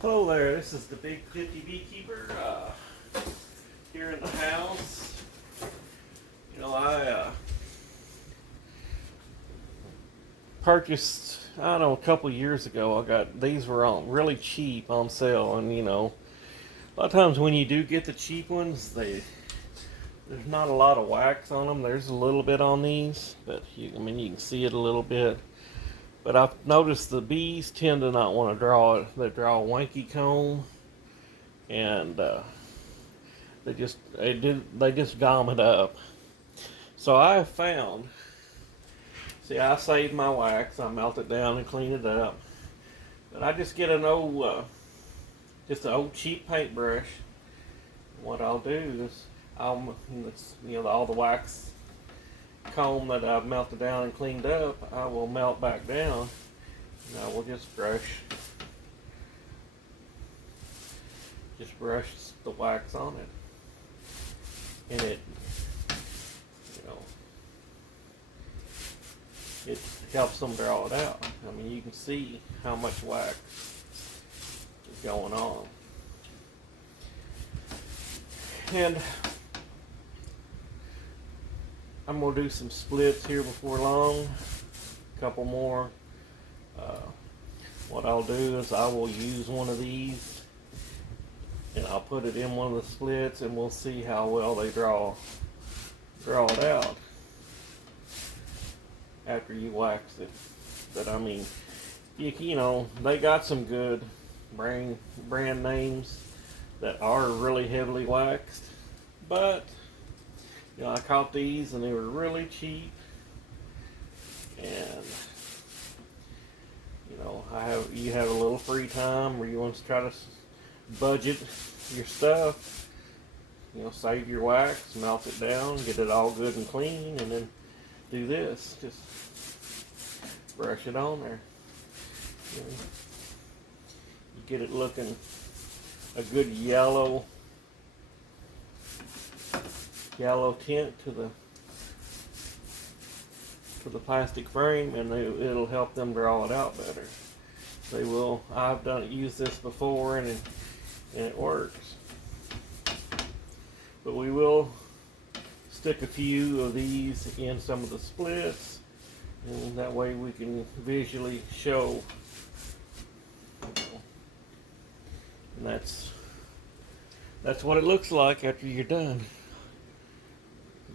Hello there, this is the Big 50 Beekeeper here in the house. I purchased, I don't know, a couple years ago. These were on really cheap on sale, and a lot of times when you do get the cheap ones, there's not a lot of wax on them. There's a little bit on these, but you can see it a little bit. But I've noticed the bees tend to not want to draw it. They draw a wanky comb, and they just gum it up. So I have found. See, I save my wax. I melt it down and clean it up. But I just get just an old cheap paintbrush. What I'll do is all the wax comb that I've melted down and cleaned up, I will melt back down, and I will just brush the wax on it, and it helps them draw it out. I mean, you can see how much wax is going on, and I'm going to do some splits here before long, a couple more. What I'll do is I will use one of these and I'll put it in one of the splits, and we'll see how well they draw it out after you wax it. But I mean, they got some good brand names that are really heavily waxed, but I caught these and they were really cheap, and you have a little free time where you want to try to budget your stuff. Save your wax, melt it down, get it all good and clean, and then do this. Just brush it on there. You get it looking a good yellow tint to the plastic frame, and it'll help them draw it out better. They will. I've used this before, and it works. But we will stick a few of these in some of the splits, and that way we can visually show. And that's what it looks like after you're done.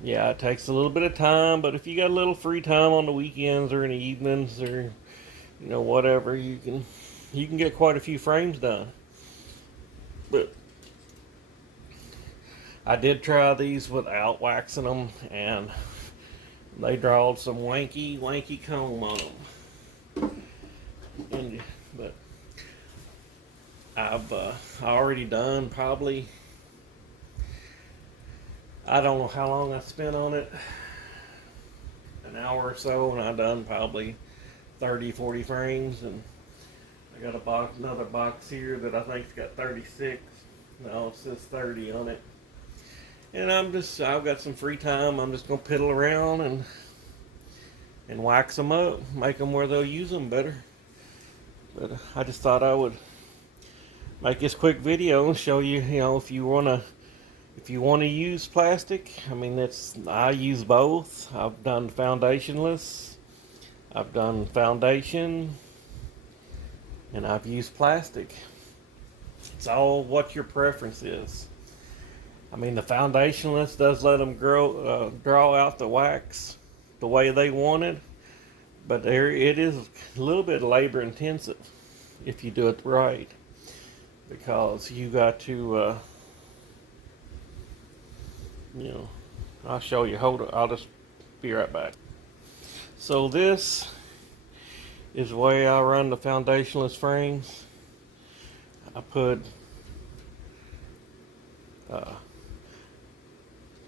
Yeah, it takes a little bit of time, but if you got a little free time on the weekends or in the evenings, or whatever, you can get quite a few frames done. But I did try these without waxing them, and they drawed some wanky comb on them. But I've already done probably, I don't know how long I spent on it, an hour or so, and I've done probably 30-40 frames, and I got another box here that I think's got 36. No, it says 30 on it. And I've got some free time. I'm just gonna piddle around and wax them up, make them where they'll use them better. But I just thought I would make this quick video and show you, if you wanna use plastic. I mean, I use both. I've done foundationless, I've done foundation, and I've used plastic. It's all what your preference is. I mean, the foundationless does let them draw out the wax the way they want it, but it is a little bit labor intensive if you do it right, because you got to, I'll show you. Hold on, I'll just be right back. So this is the way I run the foundationless frames. I put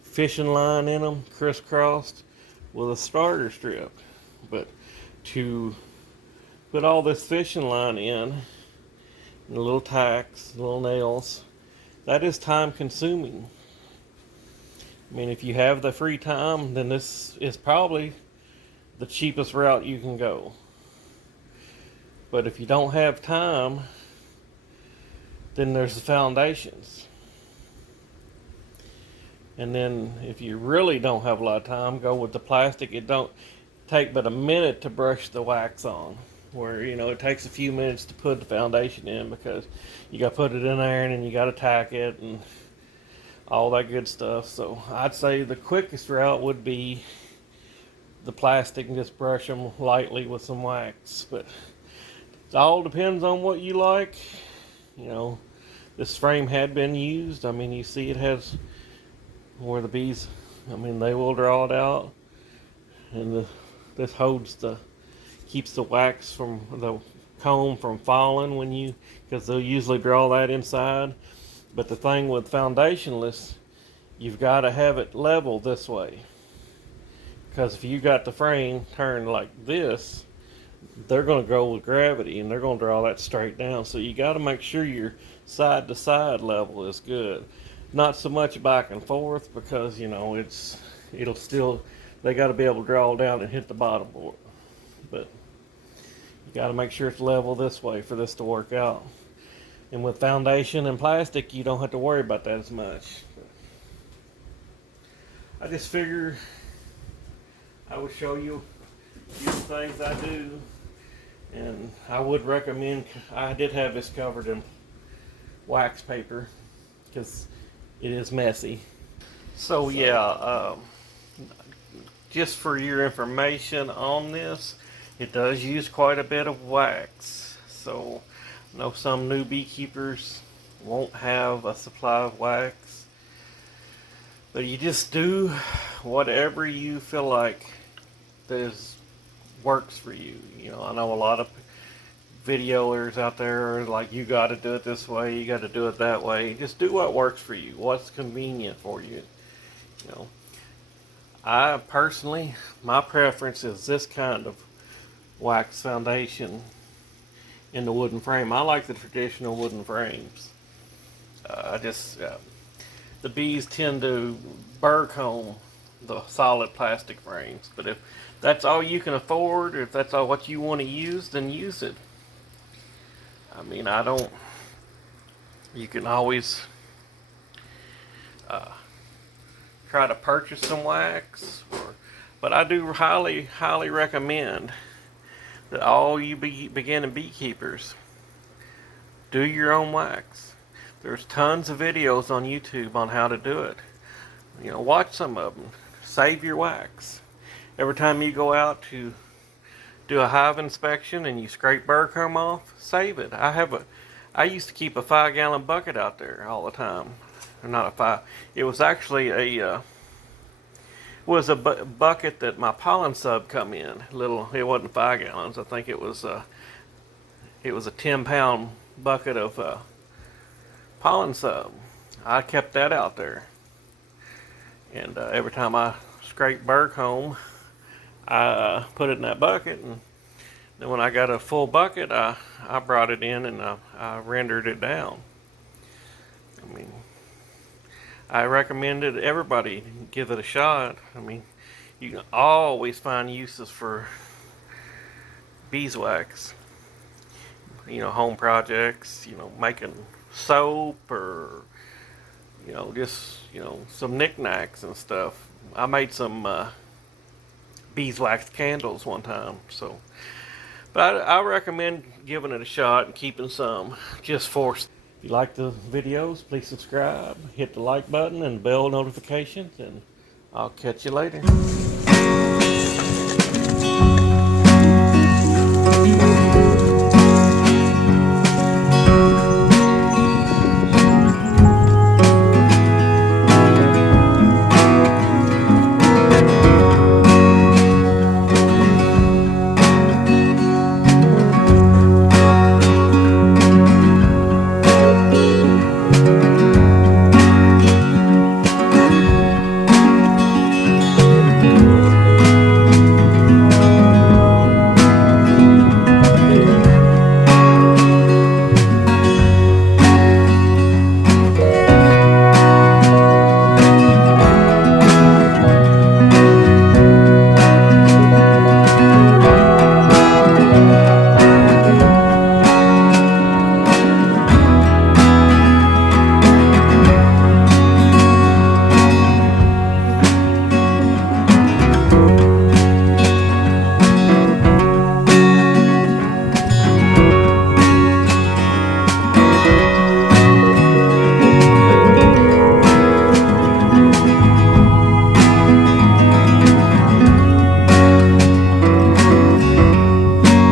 fishing line in them, crisscrossed with a starter strip. But to put all this fishing line in, and the little tacks, little nails, that is time consuming. I mean, if you have the free time, then this is probably the cheapest route you can go. But if you don't have time, Then there's the foundations. And then if you really don't have a lot of time, go with the plastic. It don't take but a minute to brush the wax on. Where, you know, it takes a few minutes to put the foundation in, because you got to put it in there and then you got to tack it and all that good stuff. So I'd say the quickest route would be the plastic and just brush them lightly with some wax. But it all depends on what you like. You know, this frame had been used. I mean, you see it has where the bees, I mean, they will draw it out, and this keeps the wax from the comb from falling when you, because they'll usually draw that inside. But the thing with foundationless, you've got to have it level this way, because if you got the frame turned like this, they're going to go with gravity and they're going to draw that straight down. So you got to make sure your side to side level is good, not so much back and forth, because you know it'll still, they got to be able to draw down and hit the bottom board. But you got to make sure it's level this way for this to work out. And with foundation and plastic, you don't have to worry about that as much. I just figure I would show you a few things I do, and I would recommend, I did have this covered in wax paper because it is messy. So yeah, just for your information on this, it does use quite a bit of wax. So I know some new beekeepers won't have a supply of wax, but you just do whatever you feel like works for you. You know, I know a lot of videoers out there are like, you got to do it this way, you got to do it that way. Just do what works for you, what's convenient for you. You know, I personally, my preference is this kind of wax foundation in the wooden frame. I like the traditional wooden frames. The bees tend to burr comb the solid plastic frames, but if that's all you can afford, or if that's all what you want to use, then use it. I mean, you can always try to purchase some wax, but I do highly recommend that all you beginning beekeepers do your own wax. There's tons of videos on YouTube on how to do it. You know, watch some of them. Save your wax. Every time you go out to do a hive inspection and you scrape burr comb off, save it. I used to keep a 5-gallon bucket out there all the time. Or not a 5. It was actually a bucket that my pollen sub come in. It wasn't 5 gallons. I think it was a 10-pound bucket of pollen sub. I kept that out there, and every time I scrape burr comb, I put it in that bucket, and then when I got a full bucket, I brought it in and I rendered it down. I mean, I recommend it. Everybody give it a shot. I mean, you can always find uses for beeswax. You know, home projects, you know, making soap, or, you know, just, you know, some knickknacks and stuff. I made some beeswax candles one time, so. But I recommend giving it a shot and keeping some just for. If you like the videos, please subscribe, hit the like button and bell notifications, and I'll catch you later.